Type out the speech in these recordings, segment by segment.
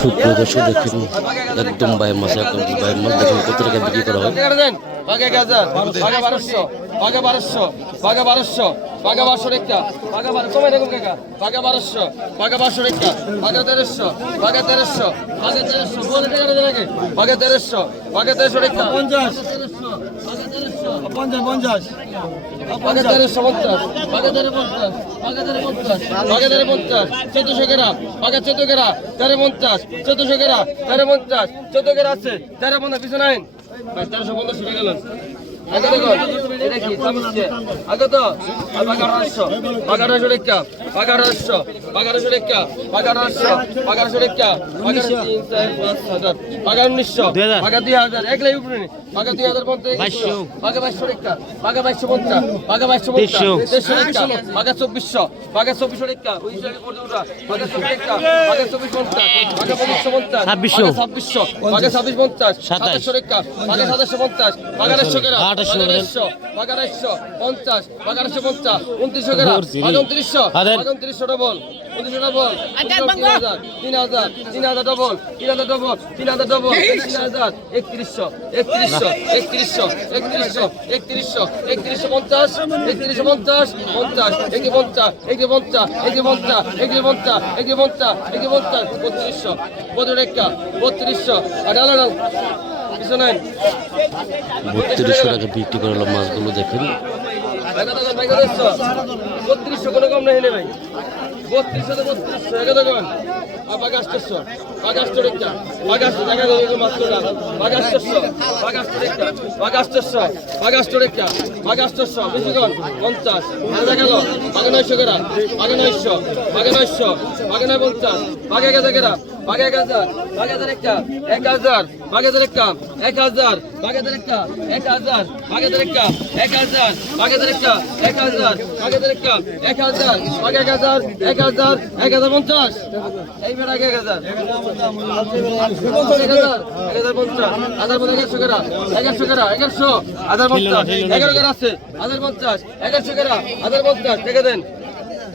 সুপ্রিয় দর্শক দেখেন একদম বাইর মাছ একদম বাইর মাছ দেখেন কত টাকা বিক্রি করা হয়। বাঘে বাঘে বারোশো বাঘে বাঘে বাঘে রেখা বাঘে বারো কমে দেখুন কাকা? বাঘে বারোশো বাঘে বারোশো রেখা বাঘে তেরোশো বাঘে তেরোশো বাঘে তেরোশো বলে টাকা দেবে নাকি তেরোশো বাঘে তেরোশো রেখা পঞ্চাশ। বাঘে পঞ্চাশ পঞ্চাশ। বাঘে তেরোশো পঞ্চাশ বাঘে তেরো পঞ্চাশ বাঘে তেরো পঞ্চাশ বাঘে তেরো পঞ্চাশ চোদ্দশো গেরা বাঘে চোদ্দ গেরা তেরো পঞ্চাশ চোদ্দশো গেরা তেরো পঞ্চাশ চোদ্দ গেরা আছে তেরো পঞ্চাশ পিছনে আইন। তেরোশো পঞ্চাশ গেলেন আগে দেখো এটা কি? চামচ দিয়ে আগে তো আর বাগার আসছো বাগার আসো এগারোশো এগারোশো রেখা এগারোশো এগারোশো রেখা এগারোশো তিন চার পাঁচ হাজার। উনিশশো এগারো এক লাখ উপরে এগারো দুই হাজার পঞ্চাশ বাঘা বাইশশো রেখা বাঘা বাইশশো পঞ্চাশ বাঘা বাইশশো পঞ্চাশ দেড়শো। রেখা বাঘা চব্বিশশো বাঘা চব্বিশশো রেখা উনিশশো বাঘা চব্বিশ রেখা বাঘা চব্বিশ পঞ্চাশ বাঘা পঁচিশশো ছাব্বিশশো। ছাব্বিশশো ছাব্বিশ পঞ্চাশ সাতাশশো রেখা বাঘা সাতাশশো পঞ্চাশ বাঘা দেড়শো কেরা বাঘা দেড়শো বাঘা দেড়শো পঞ্চাশ বাঘা দেড়শো পঞ্চাশ উনত্রিশশো উনত্রিশশো ডবল উনত্রিশশো ডবল তিন হাজার তিন হাজার তিন হাজার ডবল তিন হাজার ডবল তিন হাজার ডবল তিন হাজার একত্রিশশো একত্রিশশো একত্রিশশো একত্রিশশো একত্রিশশো একত্রিশশো পঞ্চাশ একত্রিশশো পঞ্চাশ পঞ্চাশ একে পঞ্চাশ একে পঞ্চাশ একে পঞ্চাশ একে পঞ্চাশ একে পঞ্চাশ একে পঞ্চাশ বত্রিশশো টাকা বিক্রি করা হলো মাছগুলো দেখেন। বত্রিশশো কোনো কম নেই ভাই বত্রিশশো তো বত্রিশশো একে দেখুন বাঘ আষ্টশো বাঘ আষ্টশো রেখা বাঘ আষ্টশো দেখা গেল মাত্র না। বাঘ আষ্টশো বাঘ আষ্টশো রেখা বাঘ আষ্টশো বাঘ আষ্টশো রেখা বাঘ আষ্টশো বেশিক্ষণ পঞ্চাশ, দেখা গেল। বাঘে নয়শো গেরা, বাঘে নয়শো বাঘে নয়শো, বাঘে নয় পঞ্চাশ, বাঘে এক হাজার গেরা, বাঘে এক হাজার, বাঘে হাজার একটা, এক হাজার, বাঘে হাজার একটা, এক হাজার, বাঘে হাজার একটা, এক হাজার, বাঘে হাজার একটা, এক হাজার, বাঘে হাজার একটা, এক হাজার, বাঘে হাজার একটা, এক হাজার, বাঘে এক হাজার এক হাজার এক হাজার পঞ্চাশ এইবার আগে এক হাজার এক হাজার এক হাজার পঞ্চাশ হাজার পঞ্চাশ হাজার পঞ্চাশ এগারো আছে হাজার পঞ্চাশ এগারোশো কেরা হাজার পঞ্চাশ দেখে দেন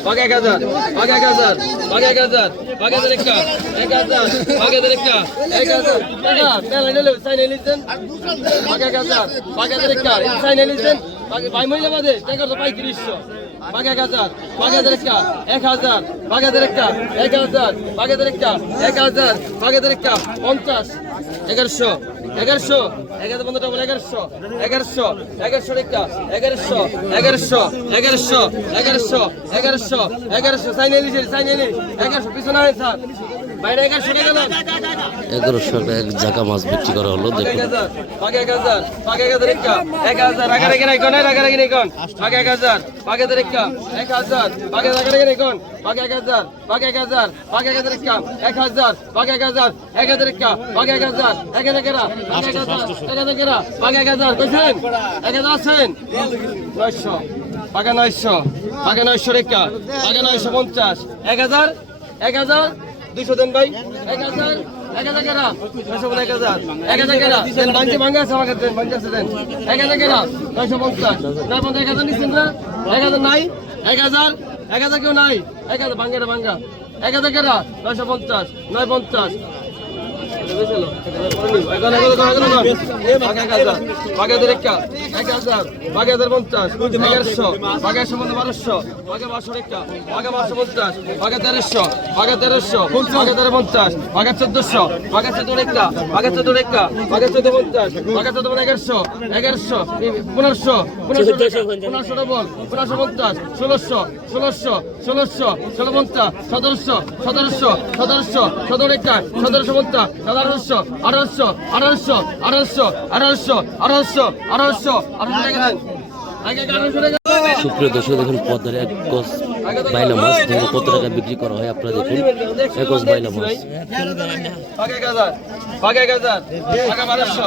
Pakai gazan, pakai gazan, pakai gazan, pakai direkka, pakai gazan, pakai direkka, pakai gazan. Tengah, tengah ni lu, saya ni listen. Pakai gazan, pakai direkka, saya ni listen. Pakai mai lepas deh, tengah tu pakai kristo. Pakai gazan, pakai direkka, ek hazan, pakai direkka, ek hazan, pakai direkka, ek hazan, pakai direkka, 50. এগারোশো এগারোশো এগারো পনেরো double এগারোশো এগারোশো এগারোশো রেখা, এগারোশো এগারোশো এগারোশো এগারোশো এগারোশো এগারোশো, সাইন এলিছে সাইন এলি এগারোশো, পিছনে স্যার। এগারোশো এক জায়গা মাছ বিক্রি করা হলো দেখুন পাকা নয়শো পাকা নয়শো রেখা পাকা নয়শো পঞ্চাশ এক হাজার এক হাজার দুইশো দেন ভাই। এক হাজার এক হাজার। কেরা নয়শো বলে এক হাজার এক হাজার কেরা? দেন ভাঙ্গা আছে আমাকে দেন আছে দেন। এক হাজার কেরা? নয়শো পঞ্চাশ। নয় পঞ্চাশ এক হাজার নিচ্ছেন না? এক হাজার নাই? এক হাজার? এক হাজার কেউ নাই? এক হাজার ভাঙ্গা ভাঙ্গা। এক হাজার কেরা? নয়শো পঞ্চাশ নয় পঞ্চাশ। চোদ্দশো বাগে চোদ্দ রেখা বাগে চোদ্দ রেখা বাগে চোদ্দ পঞ্চাশ বাগে চোদ্দ এগারোশো এগারোশো পনেরোশো পনেরোশো পনেরোশো ডবল পনেরোশো পঞ্চাশ ষোলোশো ষোলোশো ষোলোশো ষোলো পঞ্চাশ সতেরোশো সতেরোশো সতেরোশো সতেরো রেখা সতেরোশো পঞ্চাশ আঠারোশো আঠারোশো আঠারোশো আঠারোশো আঠারোশো আঠারোশো আঠারোশো আঠারোশো সুপ্রিয় দর্শক দেখুন পদ্মার এক গজ বাইলা মাছ দেখুন কত টাকা বিক্রি করা হয় আপনারা দেখুন। এক গজ বাইলা মাছ। বারোশো।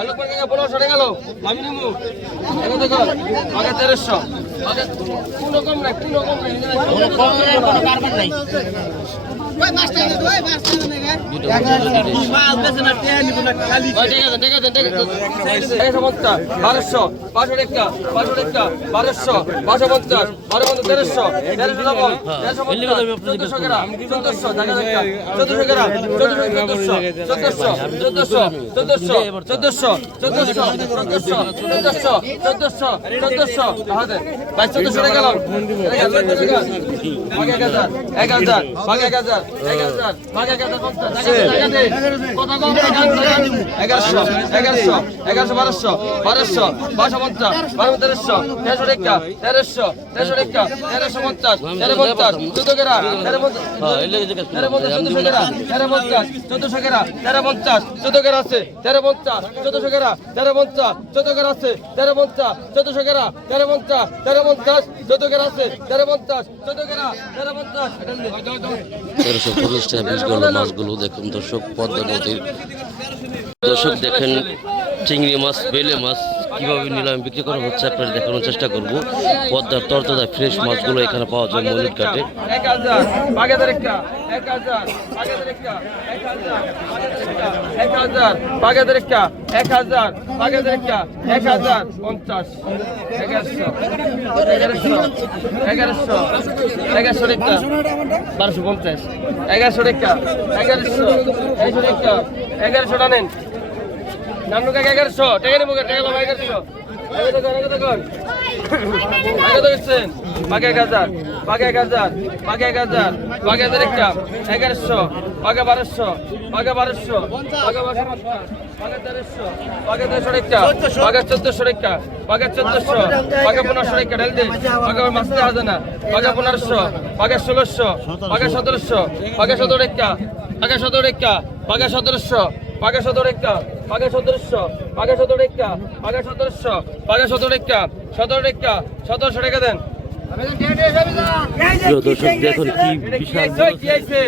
আলোক পাখি পনেরোশো টাকা গেল আমি নিবো। এখানে দেখো, আগে তেরোশো। আগে কোনো রকম নাই, কোনো রকম নাই। কোনো রকম নাই, কোনো কারণ নাই। বারোশো পাঁচশো টাকা পাঁচশো টাকা বারোশো পাঁচশো পঞ্চাশ বারো পঞ্চাশ তেরোশো তেরোশো লবণ চোদ্দশো গ্রাম চোদ্দশো চোদ্দশো গ্রাম চোদ্দশো চোদ্দশো চোদ্দশো চোদ্দশো চোদ্দশো চোদ্দশো চোদ্দশো চোদ্দশো চোদ্দশো চোদ্দশো ভাই চোদ্দশো টাকা এক হাজার এক হাজার এক হাজার এগারোশো এগারোশো এগারোশো বারোশো বারোশো বারোশো পঞ্চাশ বারো তেরোশো তেরোশো রেখা তেরোশো তেরোশো রেখা তেরোশো পঞ্চাশ তেরো পঞ্চাশ চোদ্দ গেরা তেরো পঞ্চাশ হ্যাঁ তেরো পঞ্চাশ চোদ্দশো গেরা তেরো পঞ্চাশ চোদ্দশো গেরা তেরো পঞ্চাশ চোদ্দ গেরা আছে তেরো পঞ্চাশ চোদ্দশো গেরা তেরো পঞ্চাশ চোদ্দ গেরা আছে তেরো পঞ্চাশ চোদ্দশো গেরা তেরো পঞ্চাশ তেরো পঞ্চাশ চোদ্দ গেরা আছে তেরো পঞ্চাশ চোদ্দ গেরা তেরো পঞ্চাশ টাকা বিশ গেল মাছগুলো দেখুন দর্শক পদ্মা নদীর। দর্শক দেখেন চিংড়ি মাছ বেলে মাছ। কীভাবে নিলামে বিক্রি করা হচ্ছে আপনারা দেখানোর চেষ্টা করব পদ্মার তরতাজা ফ্রেশ মাছগুলো এখানে পাওয়া যায় মনির কাটে বারোশো পঞ্চাশ এগারোশো টাকা এগারোশো এগারোশো টাকা এগারোশো টাকা নেন নানু কাকা এগারোশো টাকা নিবো টাকা দাম এগারোশো এগারোশো পাকা বারোশো পাকা বারোশো পাকা বারোশো পাকা তেরোশো পাকা তেরোশো রেখা পাকা চোদ্দশো রেখা পাকা চোদ্দশো পাকা পনেরোশো রেখা ঢেল দিন পাকা মাস্তে হাজানা পাকা পনেরোশো পাকা ষোলোশো পাকা সতেরোশো পাকা সতেরো রেখা পাকা সতেরো রেখা পাকা সতেরোশো পাকা সতেরো রেখা বাগে সতেরোশো বাগে সতেরো রেখা বাগে সতেরোশো বাগে সতেরো রেখা সতেরো রেখা সতেরোশো রেখা দেন দর্শক দেখুন কি বিশাল কি আইছে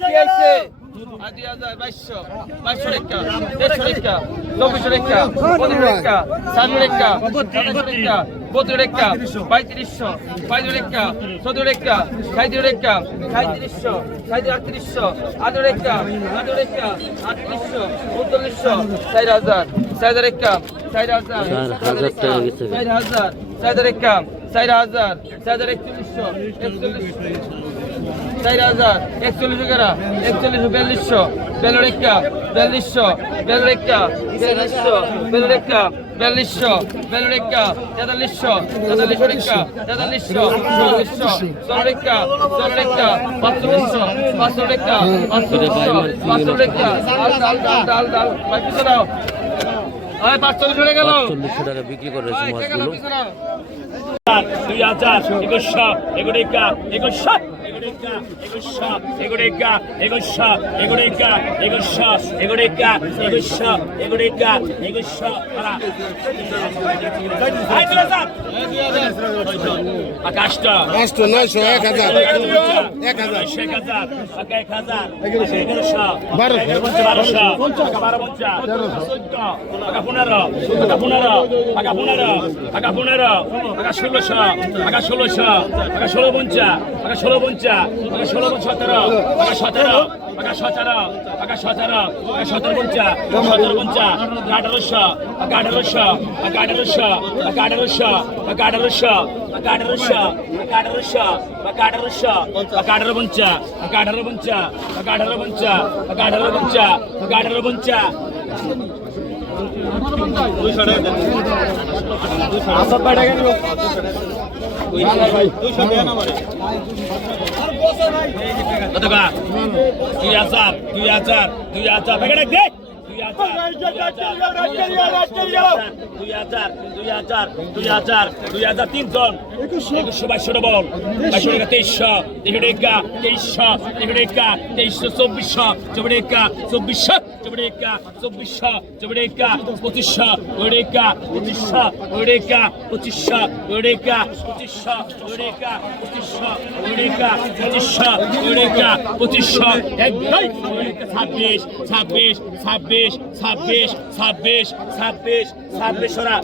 কি আইছে আদি হাজার বাইশশো বাইশশো রেখা দেড়শো রেখা চব্বিশশো রেখা পনেরো রেখা সাত রেখা সাতাশশো রেখা বত্রিশ রেখা পঁয়ত্রিশশো পঁয়ত্রিশ রেখা চৌদ্দ রেখা সাঁত্রিশ রেখা সাঁত্রিশশো সাঁত্রিশ আটত্রিশশো আট রেখা আট রেখা আটত্রিশশো উনচল্লিশশো চার হাজার চার হাজার রেখা চার হাজার চার হাজার চার হাজার রেখা চার হাজার চার হাজার একচল্লিশশো একচল্লিশশো চার হাজার একচল্লিশ এগারো একচল্লিশ বিয়াল্লিশশো বেলোরেক্কা বিয়াল্লিশশো বেলোরেক্কা বিয়াল্লিশশো বেলোরেক্কা বিয়াল্লিশশো বেলোরেক্কা তেতাল্লিশশো তেতাল্লিশ রেক্কা তেতাল্লিশশো চল্লিশশো চল্লিশা চল্লিশা পাঁচচল্লিশশো পাঁচশো রেক্কা পাঁচশো পাঁচশো রেক্কা ডাল ডাল ডাল ডাল ডাল নাও আয় পাঁচচল্লিশ হয়ে টাকা বিক্রি করেছে দুই হাজার একুশশো একুশশো আকাশটা পাঁচশো নয়শো এক হাজার। এক হাজার। এক হাজার। এক হাজার। এগারোশো বারোশো বারোশো টাকা বারো পঞ্চা চোদ্দ। টাকা পনেরো। টাকা পনেরো। টাকা পনেরো। টাকা পনেরো। টাকা ষোলোশো টাকা ষোলোশো টাকা ষোলো পঞ্চা টাকা ষোলো পঞ্চা টাকা ষোলো সতেরো টাকা সতেরো টাকা সতেরো টাকা সতেরো টাকা সতেরো পঞ্চা সতেরো পঞ্চা আঠারোশো টাকা আঠারোশো টাকা আঠারোশো টাকা আঠারোশো টাকা আঠারোশো টাকা আঠারোশো টাকা আঠারোশো টাকা আঠারোশো টাকা আঠারো পঞ্চা টাকা আঠারো পঞ্চা টাকা আঠারো পঞ্চা টাকা আঠারো পঞ্চা টাকা আঠারো পঞ্চা কত কা দুই হাজার দুই হাজার দুই হাজার প্যাকেট দে দুই হাজার দুই হাজার দুই হাজার দুই হাজার দুই হাজার তিনজন একুশশো বাইশশো ডবল বাইশশো টাকা তেইশশো তিনশো টাকা তেইশশো তিনশো টাকা তেইশশো চব্বিশশো চব্বিশ টাকা চব্বিশশো চব্বিশ টাকা চব্বিশশো চব্বিশ টাকা পঁচিশশো ওই টাকা পঁচিশশো ওই টাকা পঁচিশশো ওই টাকা পঁচিশশো ওই টাকা পঁচিশশো ওই টাকা পঁচিশশো ওই টাকা পঁচিশশো একদম ছাব্বিশ ছাব্বিশ ছাব্বিশ ছাব্বিশ ছাব্বিশ ছাব্বিশ ছাব্বিশ ওরা।